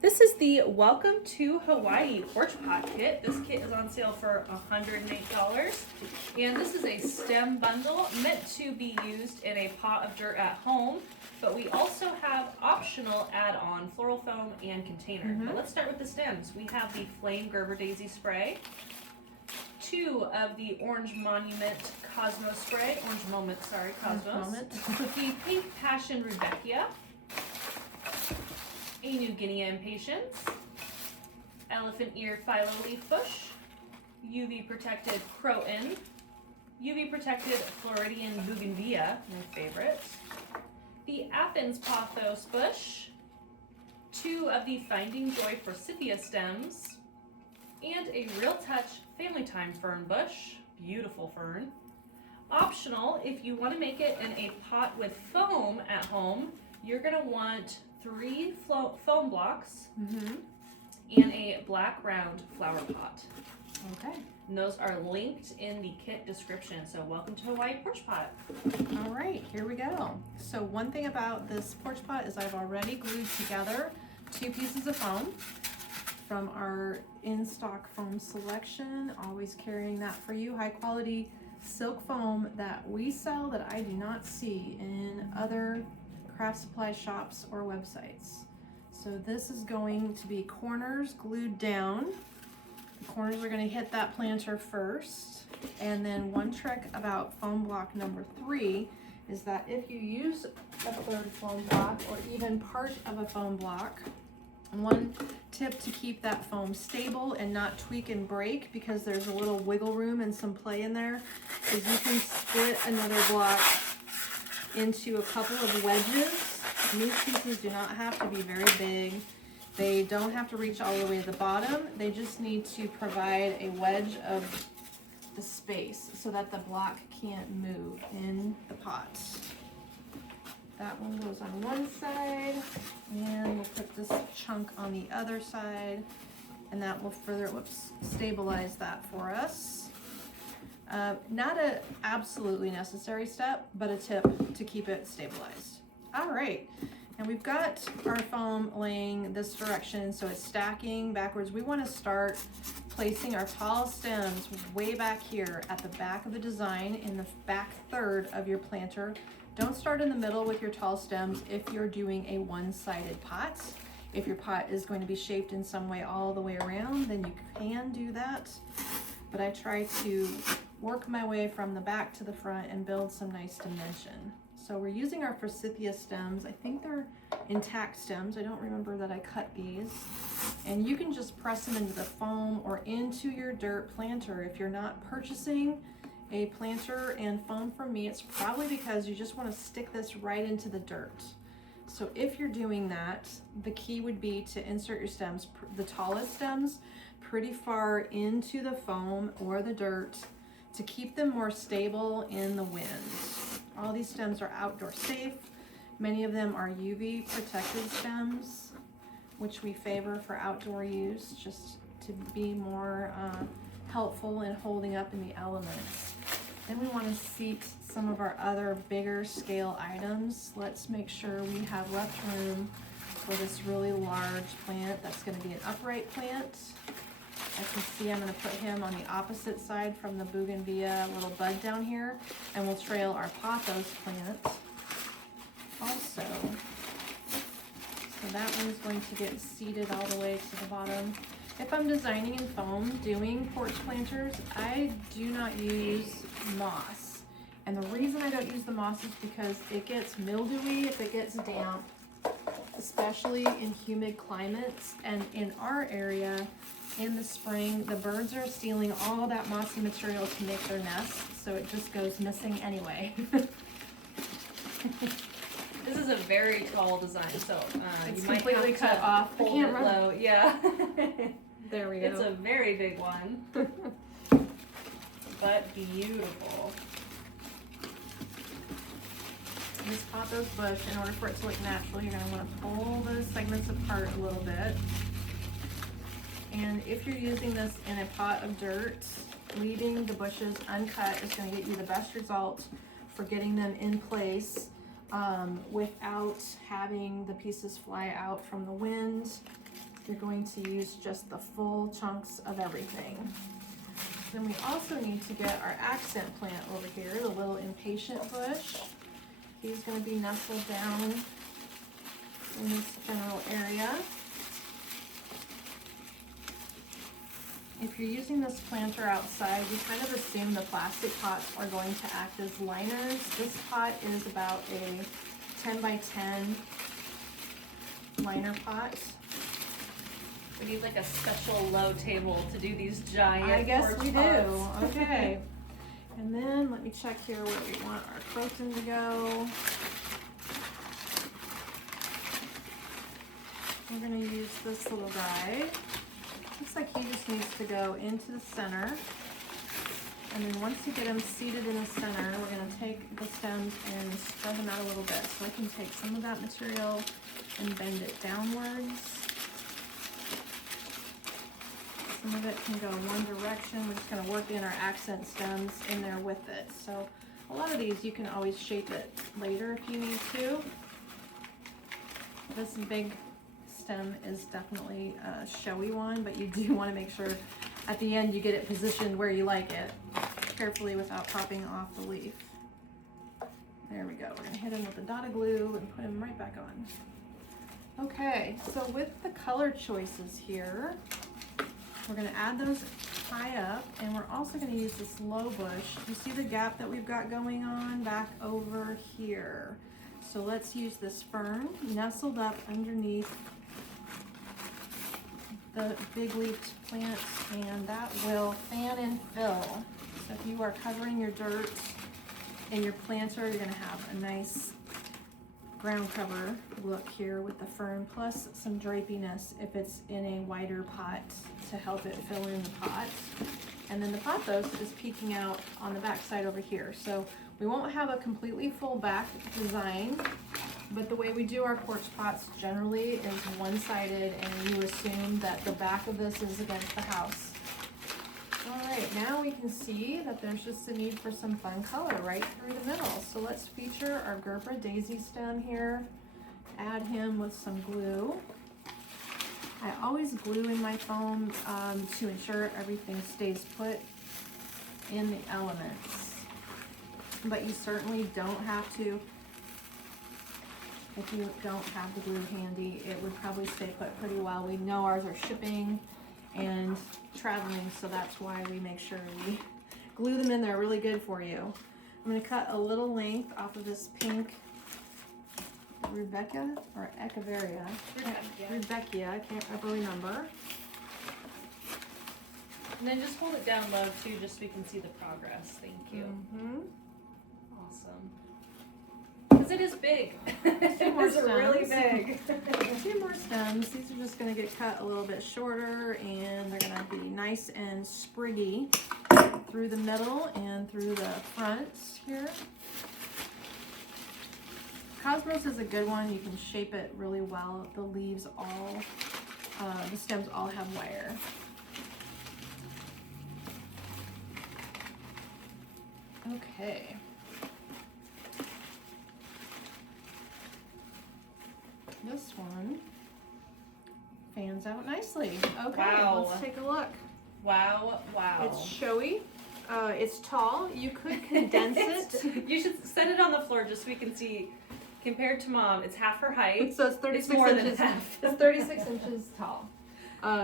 This is the Welcome to Hawaii Porch Pot Kit. This kit is on sale for $108. And this is a stem bundle meant to be used in a pot of dirt at home. But we also have optional add-on floral foam and container. But let's start with the stems. We have the Flame Gerber Daisy Spray, 2 of the Orange Monument Cosmos Spray, Orange Moment, sorry, Cosmos. The Pink Passion Rudbeckia, a New Guinea Impatiens, Elephant Ear Philo Leaf Bush, UV Protected Croton, UV Protected Floridian Bougainvillea, my favorite, the Athens Pothos Bush, 2 of the Finding Joy Forsythia stems, and a Real Touch Family Time Fern Bush, beautiful fern. Optional, if you want to make it in a pot with foam at home, you're going to want 3 foam blocks and a black round flower pot. Okay. And those are linked in the kit description. So welcome to Hawaii Porch Pot. All right, here we go. So one thing about this porch pot is I've already glued together 2 pieces of foam from our in-stock foam selection. Always carrying that for you. High quality silk foam that we sell that I do not see in other craft supply shops or websites. So this is going to be corners glued down. The corners are going to hit that planter first. And then one trick about foam block number 3 is that if you use a 3rd foam block or even part of a foam block, one tip to keep that foam stable and not tweak and break, because there's a little wiggle room and some play in there, is you can split another block into a couple of wedges. And these pieces do not have to be very big. They don't have to reach all the way to the bottom. They just need to provide a wedge of the space so that the block can't move in the pot. That one goes on one side, and we'll put this chunk on the other side, and that will further stabilize that for us. Not an absolutely necessary step, but a tip to keep it stabilized. All right, and we've got our foam laying this direction, so it's stacking backwards. We want to start placing our tall stems way back here at the back of the design in the back third of your planter. Don't start in the middle with your tall stems if you're doing a one-sided pot. If your pot is going to be shaped in some way all the way around, then you can do that. But I try to work my way from the back to the front and build some nice dimension. So we're using our forsythia stems. I think they're intact stems. I don't remember that I cut these. And you can just press them into the foam or into your dirt planter. If you're not purchasing a planter and foam from me, it's probably because you just want to stick this right into the dirt. So if you're doing that, the key would be to insert your stems, the tallest stems, pretty far into the foam or the dirt to keep them more stable in the wind. All these stems are outdoor safe. Many of them are UV protected stems, which we favor for outdoor use, just to be more helpful in holding up in the elements. Then we want to seat some of our other bigger scale items. Let's make sure we have left room for this really large plant that's going to be an upright plant. I can see I'm going to put him on the opposite side from the bougainvillea little bud down here, and we'll trail our pothos plant also. So that one's going to get seated all the way to the bottom. If I'm designing in foam, doing porch planters, I do not use moss. And the reason I don't use the moss is because it gets mildewy if it gets damp, especially in humid climates. And in our area, in the spring, the birds are stealing all that mossy material to make their nests, so it just goes missing anyway. This is a very tall design, so It's you might completely have cut to off the hold it camera. low. Yeah. There we go. It's a very big one, but beautiful. This pothos bush, in order for it to look natural, you're going to want to pull those segments apart a little bit. And if you're using this in a pot of dirt, leaving the bushes uncut is going to get you the best result for getting them in place without having the pieces fly out from the wind. you're going to use just the full chunks of everything. Then we also need to get our accent plant over here, the little impatient bush. He's going to be nestled down in this general area. If you're using this planter outside, you kind of assume the plastic pots are going to act as liners. This pot is about a 10 by 10 liner pot. We need like a special low table to do these giant I guess porch we pots. do. Okay. And then let me check here where we want our croton to go. We're going to use this little guy. Looks like he just needs to go into the center. And then once you get him seated in the center, we're going to take the stems and spread them out a little bit. So I can take some of that material and bend it downwards. Some of it can go one direction. We're just going to work in our accent stems in there with it. So a lot of these you can always shape it later if you need to. This big stem is definitely a showy one, but you do want to make sure at the end you get it positioned where you like it, carefully without popping off the leaf. There we go. We're going to hit him with the dotted glue and put him right back on. Okay, so with the color choices here, we're going to add those high up, and we're also going to use this low bush. You see the gap that we've got going on back over here. So let's use this fern nestled up underneath the big leafed plants, and that will fan and fill. So if you are covering your dirt in your planter, you're going to have a nice ground cover look here with the fern, plus some drapiness if it's in a wider pot to help it fill in the pot. And then the pothos is peeking out on the back side over here. So we won't have a completely full back design, but the way we do our porch pots generally is one-sided, and you assume that the back of this is against the house. All right, now we can see that there's just a need for some fun color right through the middle. So let's feature our Gerber daisy stem here. Add him with some glue. I always glue in my foam to ensure everything stays put in the elements. But you certainly don't have to. If you don't have the glue handy, it would probably stay put pretty well. We know ours are shipping and traveling, so that's why we make sure we glue them in there really good for you. I'm going to cut a little length off of this pink Rebecca or Echeveria. Rebecca, I can't ever remember. And then just hold it down low too, just so we can see the progress. Thank you. Awesome. Because it is big. It's really big. Two more stems. These are just going to get cut a little bit shorter, and they're going to be nice and spriggy through the middle and through the front here. Cosmos is a good one. You can shape it really well. The leaves all, the stems all have wire. Okay. This one fans out nicely. Okay, Wow. let's take a look. Wow, wow. It's showy. It's tall. You could condense it. You should set it on the floor just so we can see. Compared to Mom, it's half her height. So it's 36 It's more than inches. half. It's 36 inches tall.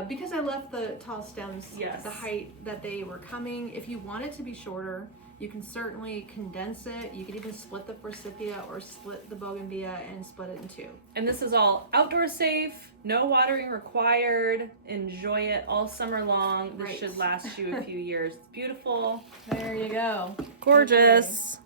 Because I left the tall stems Yes. the height that they were coming. If you want it to be shorter, you can certainly condense it. You could even split the forsythia or split the bougainvillea and split it in two. And this is all outdoor safe, no watering required. Enjoy it all summer long. This Right. should last you a few years. It's beautiful. There you go. Gorgeous.